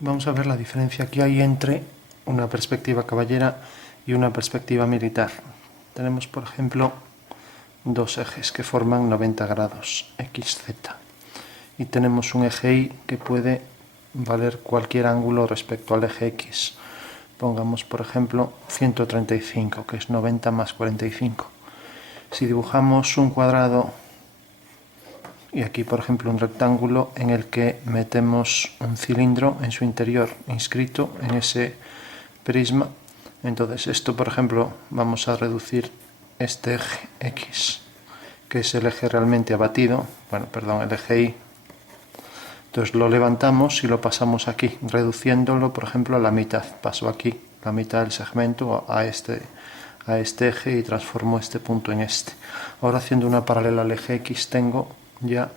Vamos a ver la diferencia que hay entre una perspectiva caballera y una perspectiva militar. Tenemos, por ejemplo, dos ejes que forman 90 grados, X, Z. Y tenemos un eje Y que puede valer cualquier ángulo respecto al eje X. Pongamos, por ejemplo, 135, que es 90 más 45. Si dibujamos un cuadrado y aquí, por ejemplo, un rectángulo en el que metemos un cilindro en su interior inscrito en ese prisma, entonces esto, por ejemplo, vamos a reducir este eje X, que es el eje realmente abatido, el eje Y. Entonces lo levantamos y lo pasamos aquí, reduciéndolo, por ejemplo, a la mitad. Paso aquí la mitad del segmento a este eje y transformo este punto en este. Ahora, haciendo una paralela al eje X, tengo ya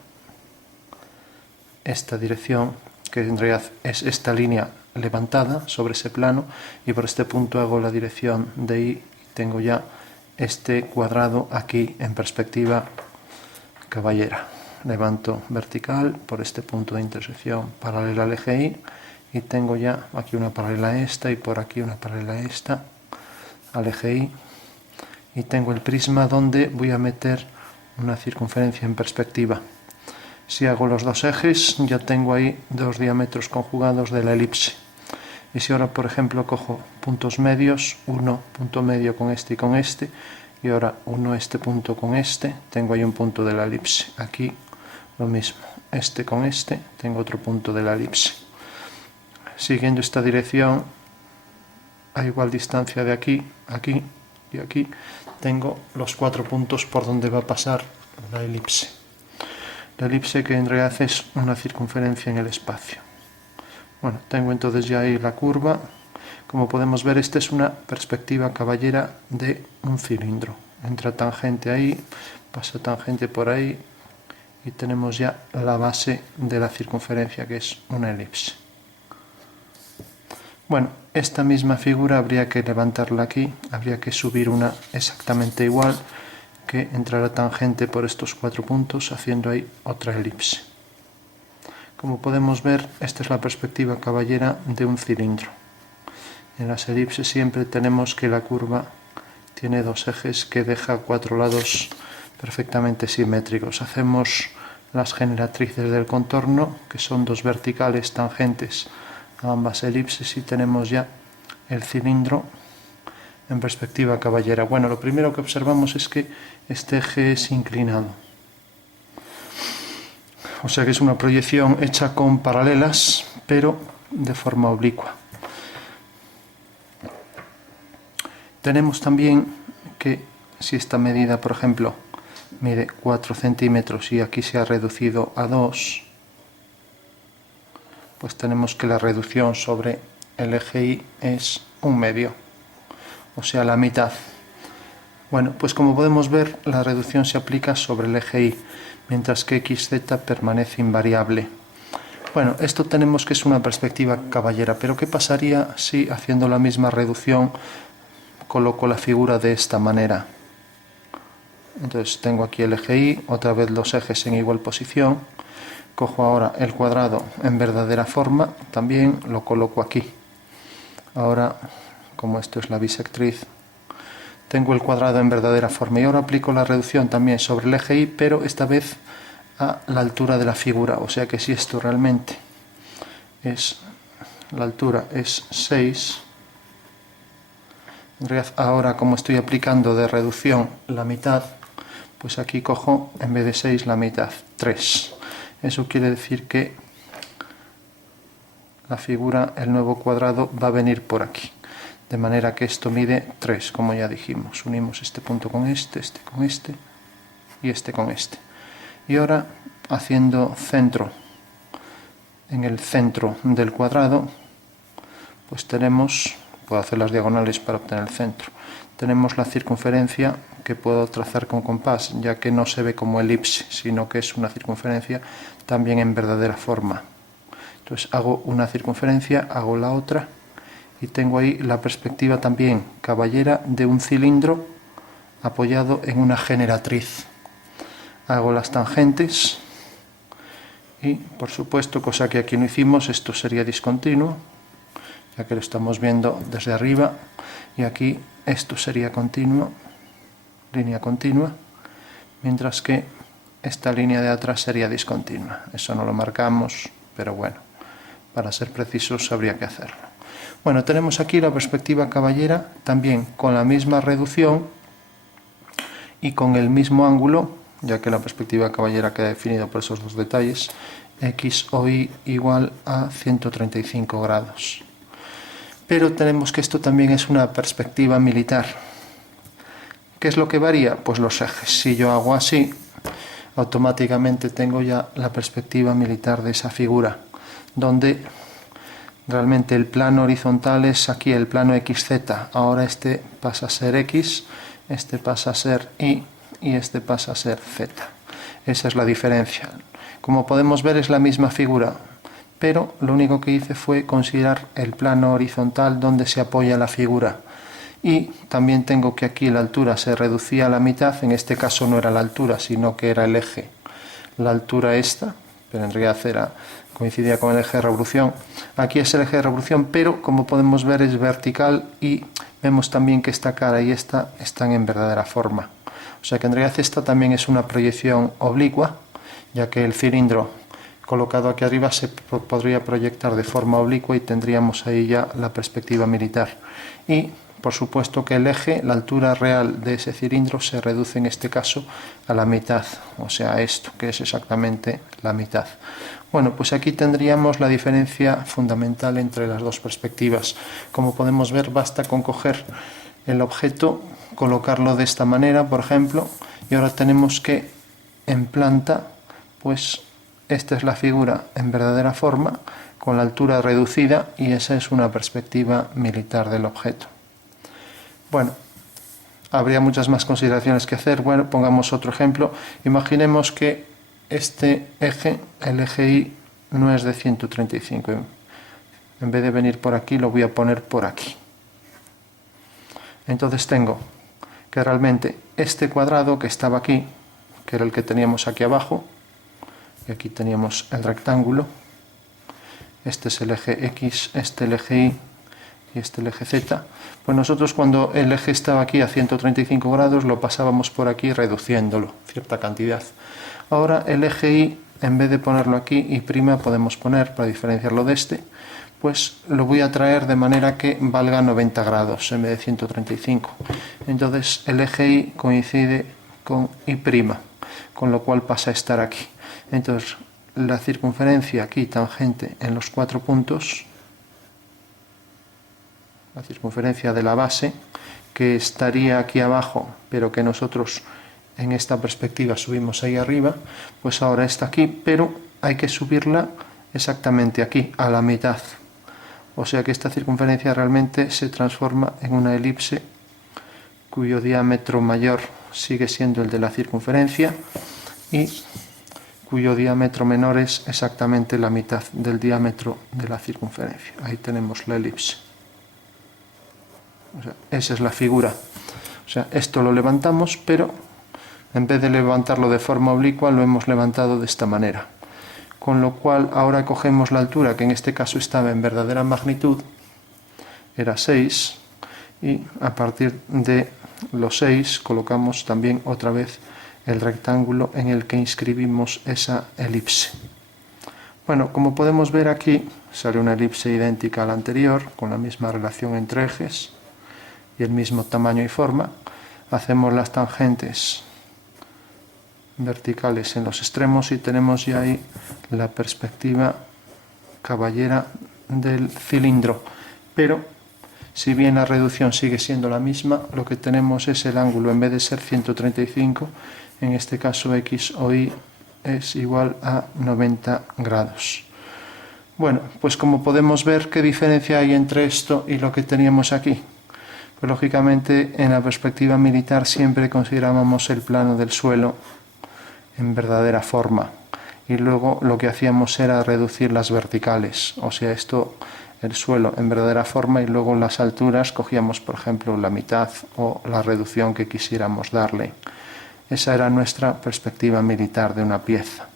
esta dirección, que en realidad es esta línea levantada sobre ese plano, y por este punto hago la dirección de Y y tengo ya este cuadrado aquí en perspectiva caballera. Levanto vertical por este punto de intersección paralela al eje Y tengo ya aquí una paralela a esta y por aquí una paralela a esta al eje y tengo el prisma donde voy a meter una circunferencia en perspectiva. Si hago los dos ejes, ya tengo ahí dos diámetros conjugados de la elipse. Y si ahora, por ejemplo, cojo puntos medios, uno punto medio con este y con este, y ahora uno este punto con este, tengo ahí un punto de la elipse. Aquí lo mismo, este con este, tengo otro punto de la elipse. Siguiendo esta dirección, a igual distancia de aquí, aquí y aquí, tengo los 4 puntos por donde va a pasar la elipse. La elipse, que en realidad es una circunferencia en el espacio. Bueno, tengo entonces ya ahí la curva. Como podemos ver, esta es una perspectiva caballera de un cilindro. Entra tangente ahí, pasa tangente por ahí y tenemos ya la base de la circunferencia, que es una elipse. Bueno, esta misma figura habría que levantarla aquí, habría que subir una exactamente igual, que entrará tangente por estos 4 puntos, haciendo ahí otra elipse. Como podemos ver, esta es la perspectiva caballera de un cilindro. En las elipses siempre tenemos que la curva tiene dos ejes que deja 4 lados perfectamente simétricos. Hacemos las generatrices del contorno, que son dos verticales tangentes a ambas elipses, y tenemos ya el cilindro en perspectiva caballera. Bueno, lo primero que observamos es que este eje es inclinado. O sea que es una proyección hecha con paralelas, pero de forma oblicua. Tenemos también que si esta medida, por ejemplo, mide 4 centímetros y aquí se ha reducido a 2, pues tenemos que la reducción sobre el eje Y es 1/2, o sea, la mitad. Bueno, pues como podemos ver, la reducción se aplica sobre el eje Y, mientras que XZ permanece invariable. Bueno, esto tenemos que es una perspectiva caballera, pero ¿qué pasaría si, haciendo la misma reducción, coloco la figura de esta manera? Entonces tengo aquí el eje Y, otra vez los ejes en igual posición, cojo ahora el cuadrado en verdadera forma, también lo coloco aquí. Ahora, como esto es la bisectriz, tengo el cuadrado en verdadera forma y ahora aplico la reducción también sobre el eje Y, pero esta vez a la altura de la figura. O sea que si esto realmente es, la altura es 6, en realidad ahora, como estoy aplicando de reducción la mitad, pues aquí cojo en vez de 6 la mitad, 3. Eso quiere decir que la figura, el nuevo cuadrado, va a venir por aquí. De manera que esto mide 3, como ya dijimos. Unimos este punto con este con este y este con este. Y ahora, haciendo centro en el centro del cuadrado, pues tenemos, puedo hacer las diagonales para obtener el centro. Tenemos la circunferencia que puedo trazar con compás, ya que no se ve como elipse, sino que es una circunferencia también en verdadera forma. Entonces hago una circunferencia, hago la otra, y tengo ahí la perspectiva también caballera de un cilindro apoyado en una generatriz. Hago las tangentes y por supuesto, cosa que aquí no hicimos, esto sería discontinuo, ya que lo estamos viendo desde arriba, y aquí esto sería continuo, línea continua, mientras que esta línea de atrás sería discontinua. Eso no lo marcamos, pero bueno, para ser precisos habría que hacerlo. Bueno, tenemos aquí la perspectiva caballera, también con la misma reducción y con el mismo ángulo, ya que la perspectiva caballera queda definida por esos dos detalles, X o Y igual a 135 grados. Pero tenemos que esto también es una perspectiva militar. ¿Qué es lo que varía? Pues los ejes. Si yo hago así, automáticamente tengo ya la perspectiva militar de esa figura, donde realmente el plano horizontal es aquí el plano XZ. Ahora este pasa a ser X, este pasa a ser Y y este pasa a ser Z. Esa es la diferencia. Como podemos ver, es la misma figura, pero lo único que hice fue considerar el plano horizontal donde se apoya la figura. Y también tengo que aquí la altura se reducía a la mitad, en este caso no era la altura, sino que era el eje. La altura esta, pero en realidad coincidía con el eje de revolución. Aquí es el eje de revolución, pero como podemos ver es vertical y vemos también que esta cara y esta están en verdadera forma. O sea que en realidad esta también es una proyección oblicua, ya que el cilindro colocado aquí arriba se podría proyectar de forma oblicua y tendríamos ahí ya la perspectiva militar. Y por supuesto que el eje, la altura real de ese cilindro se reduce en este caso a la mitad, o sea esto, que es exactamente la mitad. Bueno, pues aquí tendríamos la diferencia fundamental entre las dos perspectivas. Como podemos ver, basta con coger el objeto, colocarlo de esta manera, por ejemplo, y ahora tenemos que en planta, pues esta es la figura en verdadera forma, con la altura reducida, y esa es una perspectiva militar del objeto. Bueno, habría muchas más consideraciones que hacer. Bueno, pongamos otro ejemplo. Imaginemos que este eje, el eje Y, no es de 135. En vez de venir por aquí, lo voy a poner por aquí. Entonces tengo que realmente este cuadrado que estaba aquí, que era el que teníamos aquí abajo, y aquí teníamos el rectángulo, este es el eje X, este el eje Y, y este el eje Z, pues nosotros cuando el eje estaba aquí a 135 grados lo pasábamos por aquí reduciéndolo cierta cantidad. Ahora el eje Y, en vez de ponerlo aquí, Y' podemos poner, para diferenciarlo de este, pues lo voy a traer de manera que valga 90 grados en vez de 135. Entonces el eje Y coincide con Y', con lo cual pasa a estar aquí. Entonces la circunferencia aquí tangente en los 4 puntos, la circunferencia de la base, que estaría aquí abajo, pero que nosotros en esta perspectiva subimos ahí arriba, pues ahora está aquí, pero hay que subirla exactamente aquí, a la mitad. O sea que esta circunferencia realmente se transforma en una elipse cuyo diámetro mayor sigue siendo el de la circunferencia y cuyo diámetro menor es exactamente la mitad del diámetro de la circunferencia. Ahí tenemos la elipse. O sea, esa es la figura. O sea, esto lo levantamos, pero en vez de levantarlo de forma oblicua, lo hemos levantado de esta manera. Con lo cual, ahora cogemos la altura, que en este caso estaba en verdadera magnitud, era 6, y a partir de los 6 colocamos también otra vez el rectángulo en el que inscribimos esa elipse. Bueno, como podemos ver aquí, sale una elipse idéntica a la anterior, con la misma relación entre ejes y el mismo tamaño y forma. Hacemos las tangentes verticales en los extremos y tenemos ya ahí la perspectiva caballera del cilindro. Pero si bien la reducción sigue siendo la misma, lo que tenemos es el ángulo, en vez de ser 135, en este caso X o Y es igual a 90 grados. Bueno, pues como podemos ver, ¿qué diferencia hay entre esto y lo que teníamos aquí? Pues lógicamente en la perspectiva militar siempre considerábamos el plano del suelo en verdadera forma y luego lo que hacíamos era reducir las verticales, o sea, esto, el suelo en verdadera forma, y luego las alturas cogíamos por ejemplo la mitad o la reducción que quisiéramos darle. Esa era nuestra perspectiva militar de una pieza.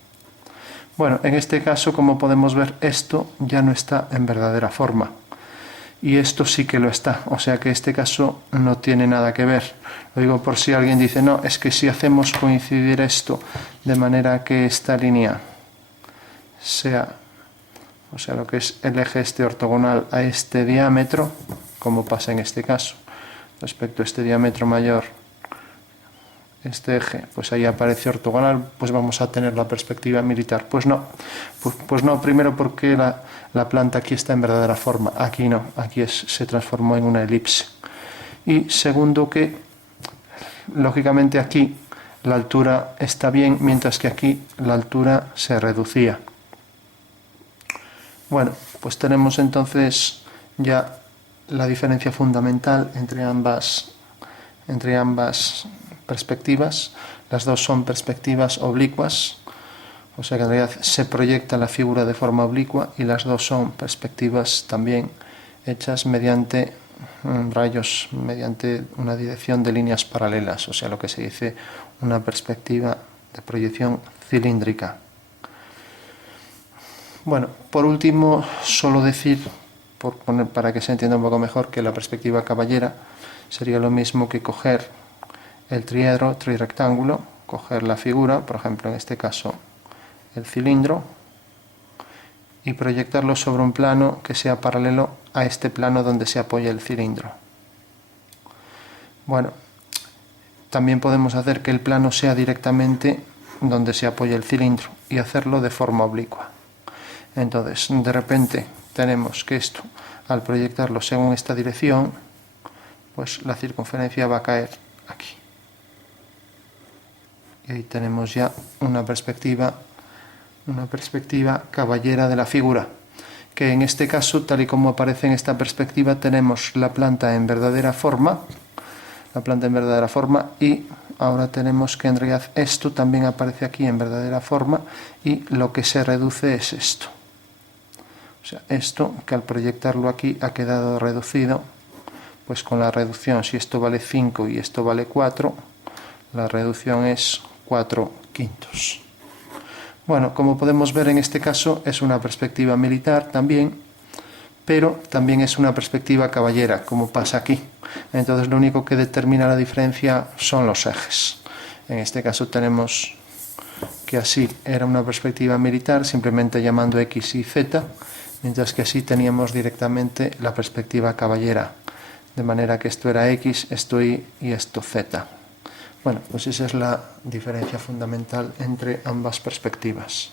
Bueno, en este caso, como podemos ver, esto ya no está en verdadera forma. Y esto sí que lo está, o sea que este caso no tiene nada que ver. Lo digo por si alguien dice, no, es que si hacemos coincidir esto de manera que esta línea sea, o sea, lo que es el eje este ortogonal a este diámetro, como pasa en este caso, respecto a este diámetro mayor, este eje, pues ahí aparece ortogonal, pues vamos a tener la perspectiva militar. Pues no, pues no, primero porque la planta aquí está en verdadera forma, aquí no, aquí se transformó en una elipse. Y segundo que, lógicamente aquí la altura está bien, mientras que aquí la altura se reducía. Bueno, pues tenemos entonces ya la diferencia fundamental entre ambas perspectivas. Las dos son perspectivas oblicuas, o sea que en realidad se proyecta la figura de forma oblicua, y las dos son perspectivas también hechas mediante rayos, mediante una dirección de líneas paralelas, o sea lo que se dice una perspectiva de proyección cilíndrica. Bueno, por último, solo decir, para que se entienda un poco mejor, que la perspectiva caballera sería lo mismo que coger el triedro, trirectángulo, coger la figura, por ejemplo en este caso el cilindro, y proyectarlo sobre un plano que sea paralelo a este plano donde se apoya el cilindro. Bueno, también podemos hacer que el plano sea directamente donde se apoya el cilindro y hacerlo de forma oblicua. Entonces, de repente tenemos que esto, al proyectarlo según esta dirección, pues la circunferencia va a caer aquí. Y ahí tenemos ya una perspectiva caballera de la figura, que en este caso, tal y como aparece en esta perspectiva, tenemos la planta en verdadera forma, y ahora tenemos que en realidad esto también aparece aquí en verdadera forma, y lo que se reduce es esto. O sea, esto que al proyectarlo aquí ha quedado reducido, pues con la reducción, si esto vale 5 y esto vale 4, la reducción es 4/5. Bueno, como podemos ver en este caso es una perspectiva militar también, pero también es una perspectiva caballera, como pasa aquí. Entonces lo único que determina la diferencia son los ejes. En este caso tenemos que así era una perspectiva militar, simplemente llamando X y Z, mientras que así teníamos directamente la perspectiva caballera, de manera que esto era X, esto Y y esto Z. Bueno, pues esa es la diferencia fundamental entre ambas perspectivas.